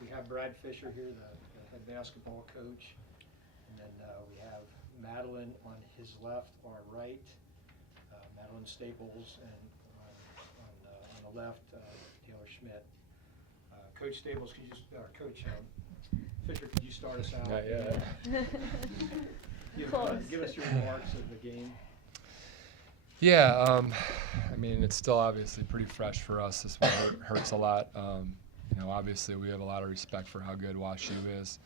We have Brad Fischer here, the head basketball coach, and then we have Madeline on his left, our right, Madeline Staples, and on the left, Taylor Schmidt. Coach Staples, could you just, Coach Fischer, could you start us out? Not yet. Give us your remarks of the game. Yeah, I mean, it's still obviously pretty fresh for us. This one hurts a lot. Obviously we have a lot of respect for how good WashU is,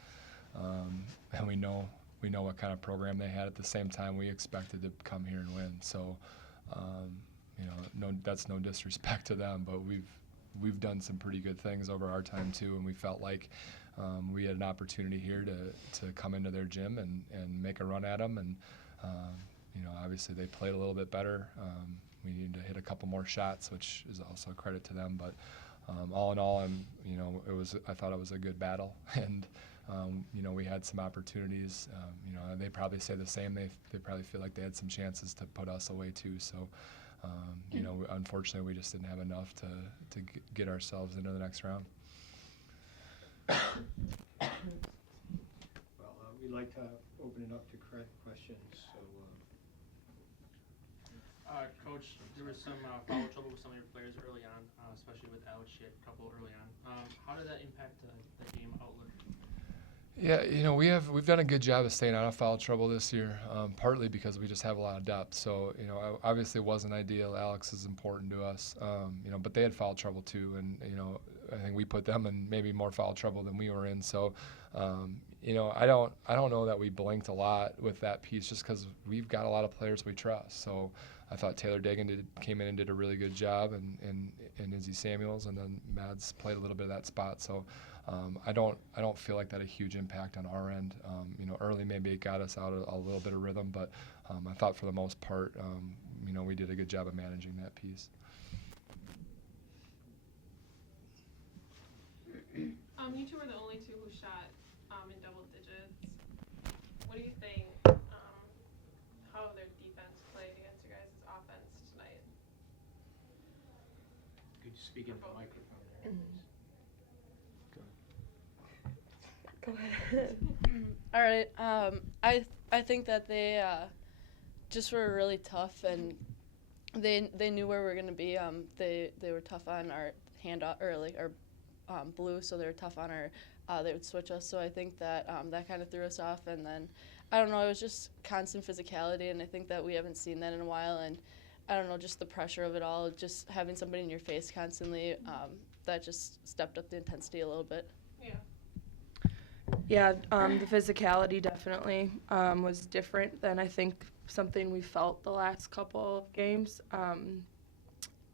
and we know what kind of program they had. At the same time, we expected to come here and win. So, that's no disrespect to them, but we've done some pretty good things over our time too, and we felt like we had an opportunity here to come into their gym and make a run at them. And obviously they played a little bit better. We needed to hit a couple more shots, which is also a credit to them. But all in all, I thought it was a good battle, and we had some opportunities. They probably say the same. They probably feel like they had some chances to put us away too. So, unfortunately, we just didn't have enough to get ourselves into the next round. Well, we'd like to open it up to questions. So, Coach, there was some foul trouble with some of your players early on, especially with Alex. She had a couple early on. How did that impact the game outlook? Yeah, we've done a good job of staying out of foul trouble this year, partly because we just have a lot of depth. So, obviously it wasn't ideal. Alex is important to us, but they had foul trouble too, and I think we put them in maybe more foul trouble than we were in. So, I don't know that we blinked a lot with that piece, just because we've got a lot of players we trust. So, I thought Taylor Dagan came in and did a really good job, and Izzy Samuels, and then Mads played a little bit of that spot. So. I don't feel like that had a huge impact on our end. Early maybe it got us out a little bit of rhythm, but I thought for the most part, we did a good job of managing that piece. You two were the only two who shot in double digits. What do you think? How their defense played against your guys' offense tonight? could you speak into the microphone there? Go ahead. All right. I think that they just were really tough, and they knew where we were going to be. They were tough on our handoff early, or blue, so they were tough on our. They would switch us, so I think that that kind of threw us off. And then I don't know, it was just constant physicality, and I think that we haven't seen that in a while. And I don't know, just the pressure of it all, just having somebody in your face constantly, that just stepped up the intensity a little bit. Yeah. Yeah, the physicality definitely was different than I think something we felt the last couple of games.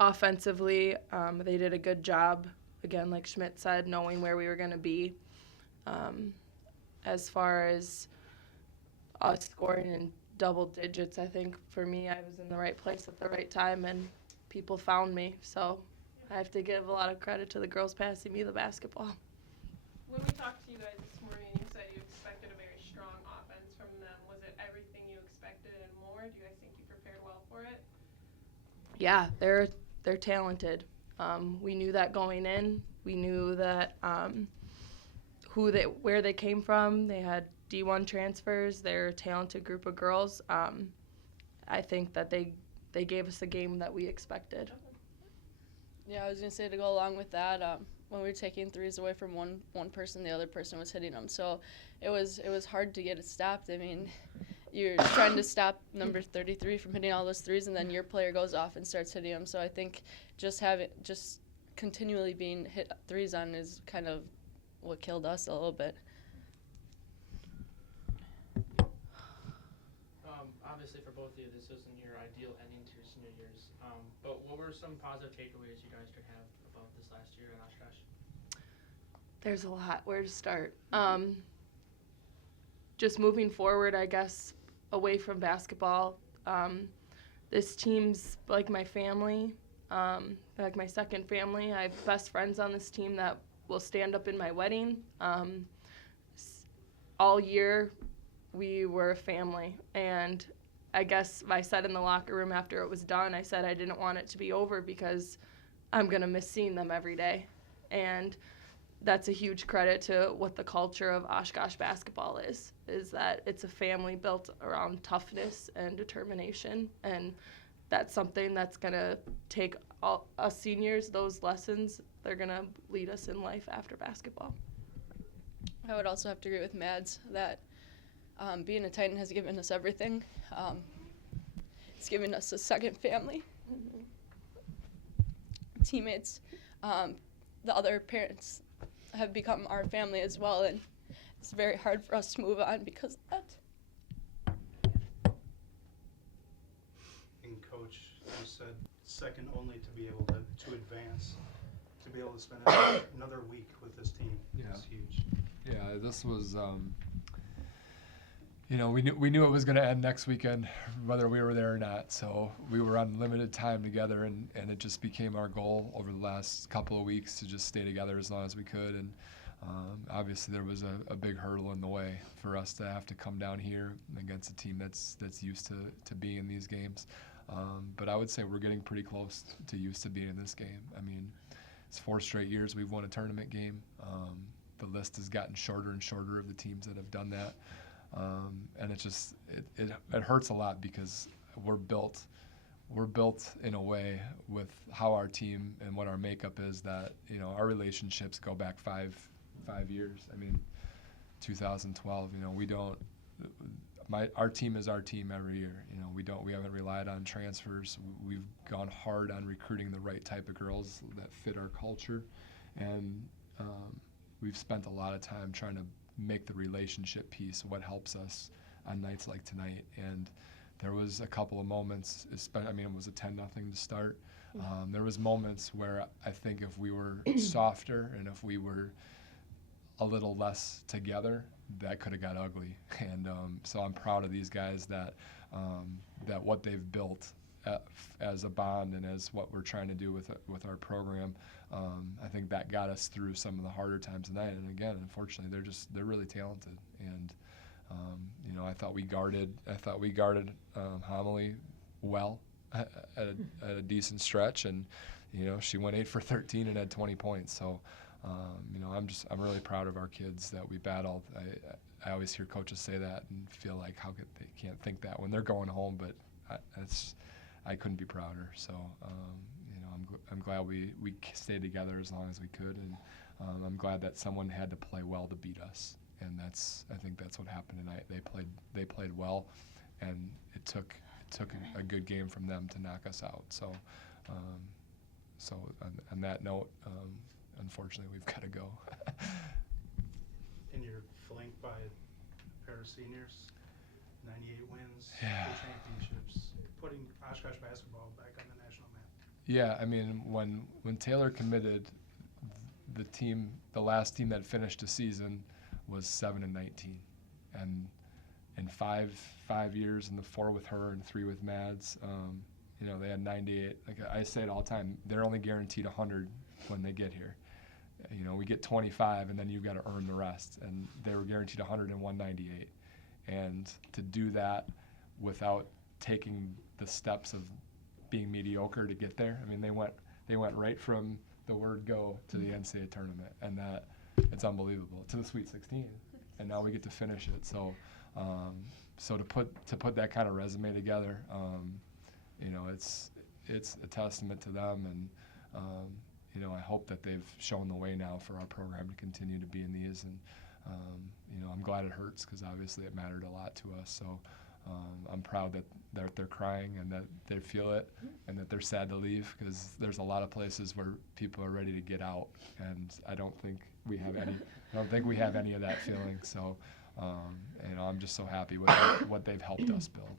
Offensively, they did a good job, again, like Schmidt said, knowing where we were going to be. As far as us scoring in double digits, I think for me, I was in the right place at the right time, and people found me. So I have to give a lot of credit to the girls passing me the basketball. When we talked to you guys this morning, you said you expected a very strong offense from them. Was it everything you expected and more? Do you guys think you prepared well for it? Yeah, they're talented. We knew that going in. We knew that where they came from. They had D1 transfers. They're a talented group of girls. I think that they gave us a game that we expected. Yeah, I was going to say, to go along with that, when we were taking threes away from one person, the other person was hitting them. So it was hard to get it stopped. I mean, you're trying to stop number 33 from hitting all those threes, and then your player goes off and starts hitting them. So I think just continually being hit threes on is kind of what killed us a little bit. Obviously, for both of you, this isn't your ideal ending to your senior years. But what were some positive takeaways you guys could have about this last year at Oshkosh? There's a lot. Where to start? Just moving forward, I guess, away from basketball. This team's like my family, like my second family. I have best friends on this team that will stand up in my wedding. All year, we were a family, and I guess I said in the locker room after it was done, I said I didn't want it to be over because I'm going to miss seeing them every day. and that's a huge credit to what the culture of Oshkosh basketball is that it's a family built around toughness and determination, and that's something that's going to take all us seniors, those lessons, they're going to lead us in life after basketball. I would also have to agree with Mads that being a Titan has given us everything. It's given us a second family, teammates, the other parents have become our family as well, and it's very hard for us to move on because of that. And Coach, you said second only to be able to advance, to be able to spend another week with this team. Yeah. Is huge. Yeah, this was, we knew it was going to end next weekend, whether we were there or not. So we were on limited time together, and it just became our goal over the last couple of weeks to just stay together as long as we could. And obviously there was a big hurdle in the way for us to have to come down here against a team that's used to being in these games. But I would say we're getting pretty close to used to being in this game. I mean, it's 4 straight years we've won a tournament game. The list has gotten shorter and shorter of the teams that have done that. And it hurts a lot because we're built in a way with how our team and what our makeup is that, our relationships go back five years. I mean, 2012, our team is our team every year. We haven't relied on transfers. We've gone hard on recruiting the right type of girls that fit our culture. And, we've spent a lot of time trying to make the relationship piece what helps us on nights like tonight. And there was a couple of moments, it was a 10-0 to start. There was moments where I think if we were softer and if we were a little less together, that could have got ugly. And so I'm proud of these guys that what they've built as a bond and as what we're trying to do with our program. I think that got us through some of the harder times tonight. And again, unfortunately, they're really talented. And I thought we guarded Homily well at a decent stretch, and she went 8 for 13 and had 20 points. So I'm really proud of our kids that we battled. I always hear coaches say that and feel like how could they can't think that when they're going home, but I couldn't be prouder. So I'm glad we stayed together as long as we could, and I'm glad that someone had to play well to beat us, and I think that's what happened tonight. They played well, and it took a good game from them to knock us out. So on that note, unfortunately we've got to go. And you're flanked by a pair of seniors, 98 wins, Yeah. 2 championships, putting Oshkosh basketball back on the national map. Yeah, I mean, when Taylor committed, the last team that finished the season was 7-19, and in 5 years, and the 4 with her and 3 with Mads, they had 98. Like I say it all the time, they're only guaranteed 100 when they get here. We get 25, and then you've got to earn the rest. And they were guaranteed 100 and 198, and to do that without taking the steps of being mediocre to get there. I mean, they went right from the word go to the NCAA tournament, and that it's unbelievable, to the Sweet 16, and now we get to finish it. So, so to put that kind of resume together, it's a testament to them, and I hope that they've shown the way now for our program to continue to be in these, and I'm glad it hurts because obviously it mattered a lot to us. So. I'm proud that they're crying and that they feel it and that they're sad to leave, because there's a lot of places where people are ready to get out, and I don't think we have any of that feeling. So I'm just so happy with what they've helped us build.